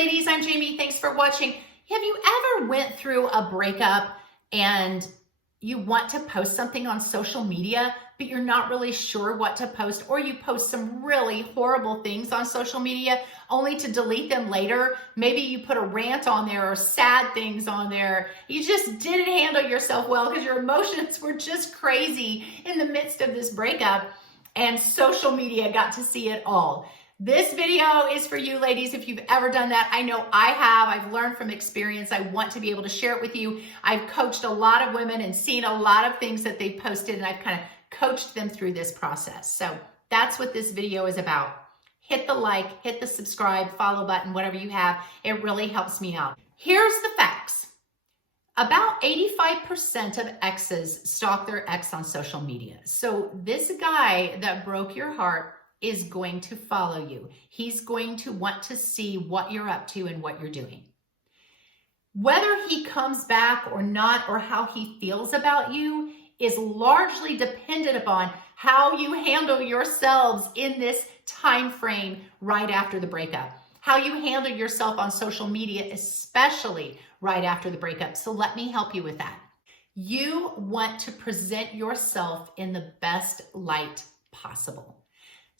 ladies, I'm Jamie. Thanks for watching. Have you ever went through a breakup and you want to post something on social media, but you're not really sure what to post, or you post some really horrible things on social media only to delete them later? Maybe you put a rant on there or sad things on there. You just didn't handle yourself well because your emotions were just crazy in the midst of this breakup, and social media got to see it all. This video is for you, ladies, if you've ever done that. I know I have. I've learned from experience. I want to be able to share it with you. I've coached a lot of women and seen a lot of things that they posted, and I've kind of coached them through this process. So that's what this video is about. Hit the like, hit the subscribe, follow button, whatever you have. It really helps me out. Here's the facts. About 85% of exes stalk their ex on social media. So this guy that broke your heart is going to follow you. He's going to want to see what you're up to and what you're doing. Whether he comes back or not, or how he feels about you, is largely dependent upon how you handle yourselves in this time frame right after the breakup. How you handle yourself on social media, especially right after the breakup. So let me help you with that. You want to present yourself in the best light possible.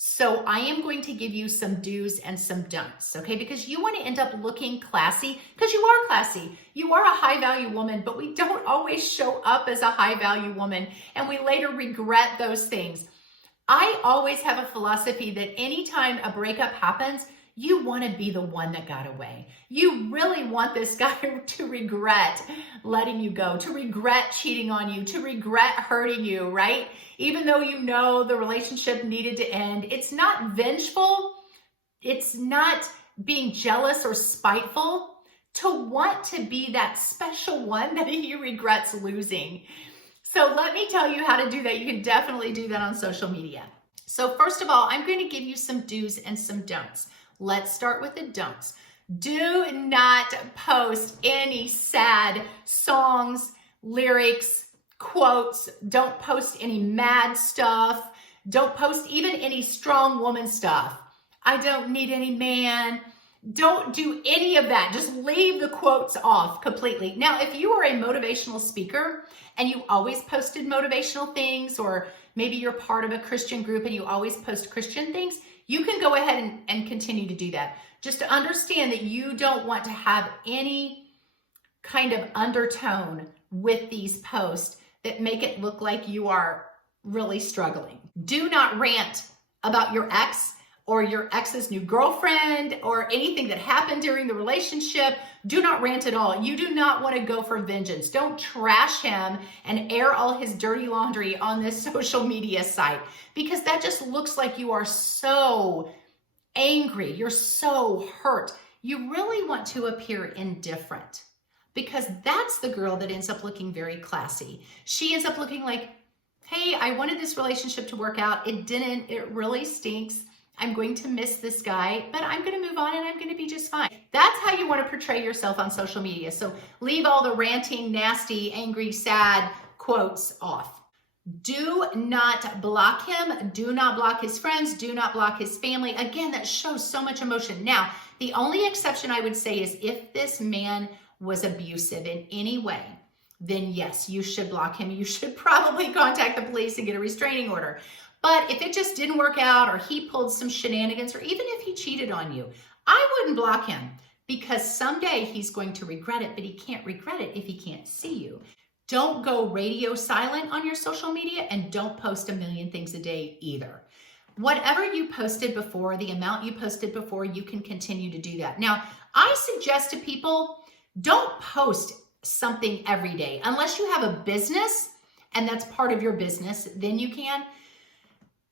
So I am going to give you some do's and some don'ts, okay? Because you want to end up looking classy, because you are classy. You are a high value woman, but we don't always show up as a high value woman, and we later regret those things. I always have a philosophy that anytime a breakup happens, you want to be the one that got away. You really want this guy to regret letting you go, to regret cheating on you, to regret hurting you, right? Even though you know the relationship needed to end. It's not vengeful. It's not being jealous or spiteful. To want to be that special one that he regrets losing. So let me tell you how to do that. You can definitely do that on social media. So first of all, I'm going to give you some do's and some don'ts. Let's start with the don'ts. Do not post any sad songs, lyrics, quotes. Don't post any mad stuff. Don't post even any strong woman stuff. I don't need any man. Don't do any of that. Just leave the quotes off completely. Now, if you are a motivational speaker and you always posted motivational things, or maybe you're part of a Christian group and you always post Christian things, you can go ahead and continue to do that. Just to understand that you don't want to have any kind of undertone with these posts that make it look like you are really struggling. Do not rant about your ex or your ex's new girlfriend or anything that happened during the relationship. Do not rant at all. You do not want to go for vengeance. Don't trash him and air all his dirty laundry on this social media site, because that just looks like you are so angry. You're so hurt. You really want to appear indifferent, because that's the girl that ends up looking very classy. She ends up looking like, hey, I wanted this relationship to work out. It didn't. It really stinks. I'm going to miss this guy, but I'm going to move on and I'm going to be just fine. That's how you want to portray yourself on social media. So leave all the ranting, nasty, angry, sad quotes off. Do not block him. Do not block his friends. Do not block his family. Again, that shows so much emotion. Now, the only exception I would say is if this man was abusive in any way, then yes, you should block him. You should probably contact the police and get a restraining order. But if it just didn't work out, or he pulled some shenanigans, or even if he cheated on you, I wouldn't block him, because someday he's going to regret it, but he can't regret it if he can't see you. Don't go radio silent on your social media, and don't post a million things a day either. Whatever you posted before, the amount you posted before, you can continue to do that. Now, I suggest to people, don't post something every day unless you have a business and that's part of your business, then you can.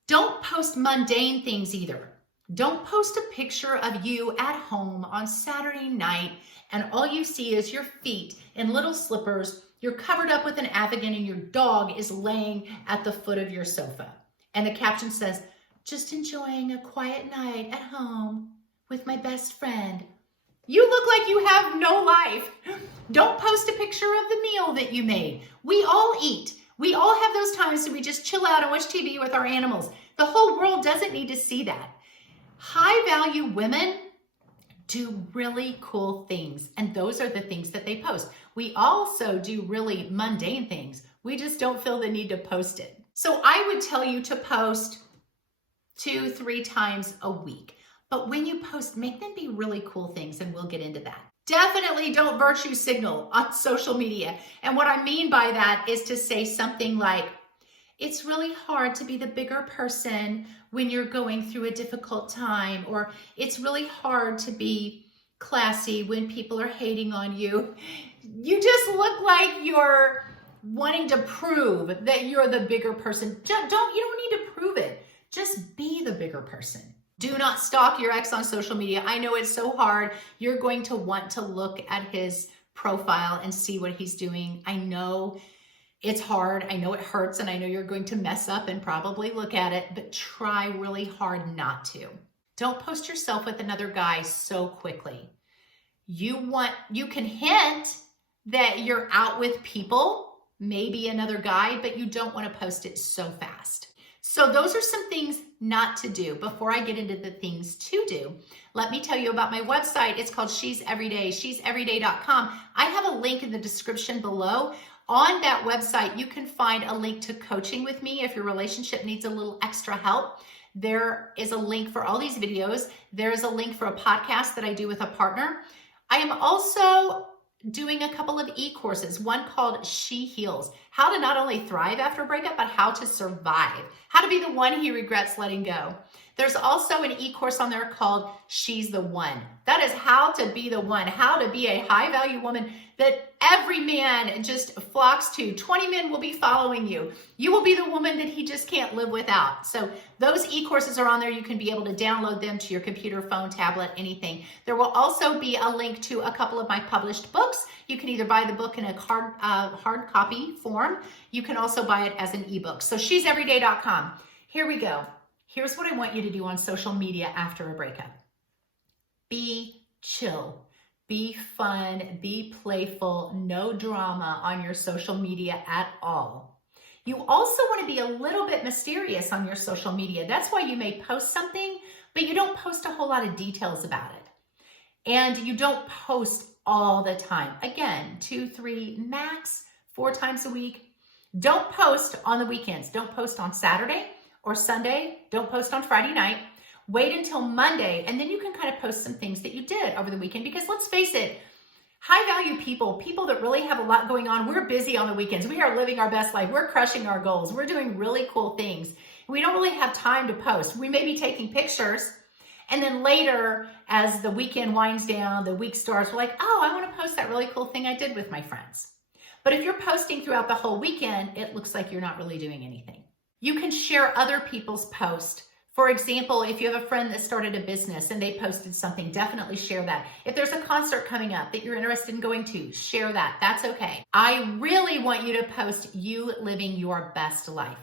Don't post mundane things either. Don't post a picture of you at home on Saturday night and all you see is your feet in little slippers. You're covered up with an afghan and your dog is laying at the foot of your sofa. And the caption says, just enjoying a quiet night at home with my best friend. You look like you have no life. Don't post a picture of the meal that you made. We all eat. We all have those times that we just chill out and watch TV with our animals. The whole world doesn't need to see that. High value women do really cool things. And those are the things that they post. We also do really mundane things. We just don't feel the need to post it. So I would tell you to post 2-3 times a week. But when you post, make them be really cool things, and we'll get into that. Definitely don't virtue signal on social media. And what I mean by that is to say something like, it's really hard to be the bigger person when you're going through a difficult time, or it's really hard to be classy when people are hating on you. You just look like you're wanting to prove that you're the bigger person. You don't need to prove it. Just be the bigger person. Do not stalk your ex on social media. I know it's so hard. You're going to want to look at his profile and see what he's doing. I know it's hard. I know it hurts, and I know you're going to mess up and probably look at it, but try really hard not to. Don't post yourself with another guy so quickly. You can hint that you're out with people, maybe another guy, but you don't want to post it so fast. So those are some things not to do. Before I get into the things to do, let me tell you about my website. It's called She's Everyday, she'severyday.com. I have a link in the description below. On that website, you can find a link to coaching with me if your relationship needs a little extra help. There is a link for all these videos. There's a link for a podcast that I do with a partner. I am also doing a couple of e-courses, one called She Heals, how to not only thrive after a breakup, but how to survive, how to be the one he regrets letting go. There's also an e-course on there called She's the One. That is how to be the one, how to be a high-value woman that every man just flocks to. 20 men will be following you. You will be the woman that he just can't live without. So those e-courses are on there. You can be able to download them to your computer, phone, tablet, anything. There will also be a link to a couple of my published books. You can either buy the book in a hard copy form. You can also buy it as an ebook. So she'severyday.com. Here we go. Here's what I want you to do on social media after a breakup. Be chill, be fun, be playful, no drama on your social media at all. You also want to be a little bit mysterious on your social media. That's why you may post something, but you don't post a whole lot of details about it. And you don't post all the time. Again, 2, 3, max 4 times a week. Don't post on the weekends. Don't post on Saturday or Sunday. Don't post on Friday night. Wait until Monday, and then you can kind of post some things that you did over the weekend, because let's face it, high-value people that really have a lot going on, we're busy on the weekends. We are living our best life. We're crushing our goals. We're doing really cool things. We don't really have time to post. We may be taking pictures, and then later, as the weekend winds down, the week starts, we're like, oh, I want to post that really cool thing I did with my friends. But if you're posting throughout the whole weekend, it looks like you're not really doing anything. You can share other people's posts. For example, if you have a friend that started a business and they posted something, definitely share that. If there's a concert coming up that you're interested in going to, share that. That's okay. I really want you to post you living your best life,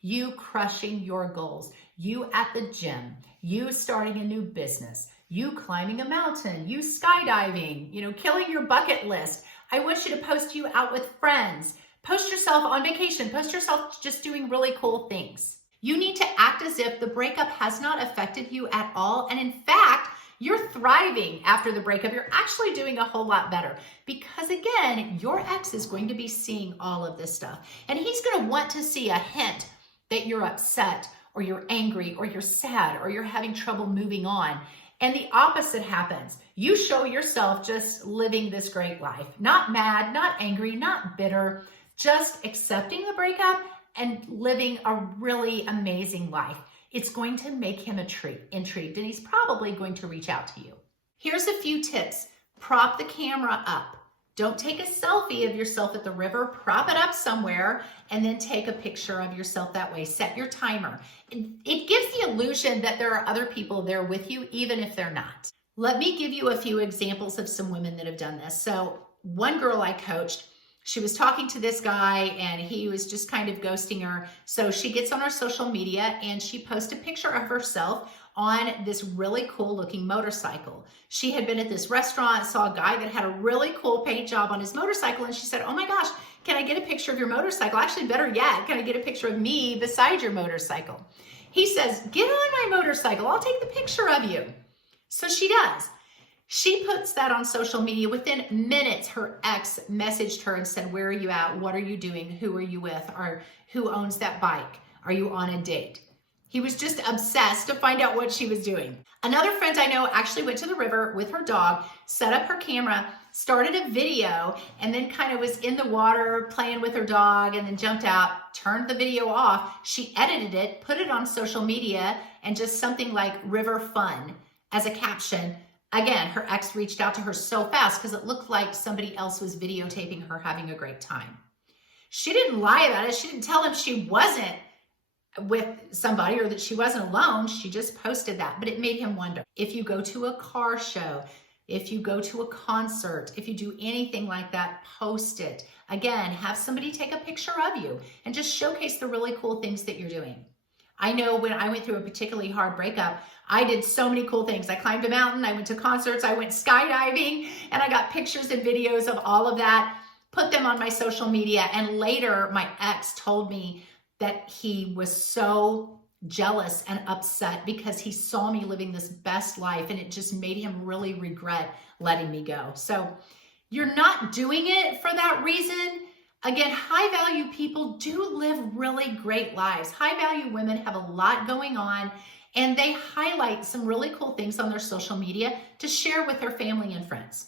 you crushing your goals, you at the gym, you starting a new business, you climbing a mountain, you skydiving, killing your bucket list. I want you to post you out with friends. Post yourself on vacation. Post yourself just doing really cool things. You need to act as if the breakup has not affected you at all. And in fact, you're thriving after the breakup. You're actually doing a whole lot better, because again, your ex is going to be seeing all of this stuff, and he's going to want to see a hint that you're upset, or you're angry, or you're sad, or you're having trouble moving on. And the opposite happens. You show yourself just living this great life, not mad, not angry, not bitter, just accepting the breakup and living a really amazing life. It's going to make him intrigued, and he's probably going to reach out to you. Here's a few tips. Prop the camera up. Don't take a selfie of yourself at the river. Prop it up somewhere and then take a picture of yourself that way. Set your timer. It gives the illusion that there are other people there with you, even if they're not. Let me give you a few examples of some women that have done this. So one girl I coached, she was talking to this guy and he was just kind of ghosting her. So she gets on her social media and she posts a picture of herself on this really cool looking motorcycle. She had been at this restaurant, saw a guy that had a really cool paint job on his motorcycle, and she said, oh my gosh, can I get a picture of your motorcycle? Actually, better yet, can I get a picture of me beside your motorcycle? He says, get on my motorcycle. I'll take the picture of you. So she does. She puts that on social media. Within minutes, her ex messaged her and said, where are you at? What are you doing? Who are you with? Or who owns that bike? Are you on a date? He was just obsessed to find out what she was doing. Another friend I know actually went to the river with her dog, set up her camera, started a video, and then kind of was in the water playing with her dog, and then jumped out, turned the video off. She edited it, put it on social media, and just something like river fun as a caption. Again, her ex reached out to her so fast because it looked like somebody else was videotaping her having a great time. She didn't lie about it. She didn't tell him she wasn't with somebody or that she wasn't alone. She just posted that, but it made him wonder. If you go to a car show, if you go to a concert, if you do anything like that, post it. Again, have somebody take a picture of you and just showcase the really cool things that you're doing. I know when I went through a particularly hard breakup, I did so many cool things. I climbed a mountain, I went to concerts, I went skydiving, and I got pictures and videos of all of that, put them on my social media. And later, my ex told me that he was so jealous and upset because he saw me living this best life, and it just made him really regret letting me go. So you're not doing it for that reason. Again, high value people do live really great lives. High value women have a lot going on, and they highlight some really cool things on their social media to share with their family and friends.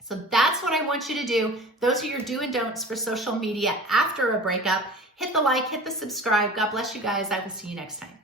So that's what I want you to do. Those are your do and don'ts for social media after a breakup. Hit the like, hit the subscribe. God bless you guys. I will see you next time.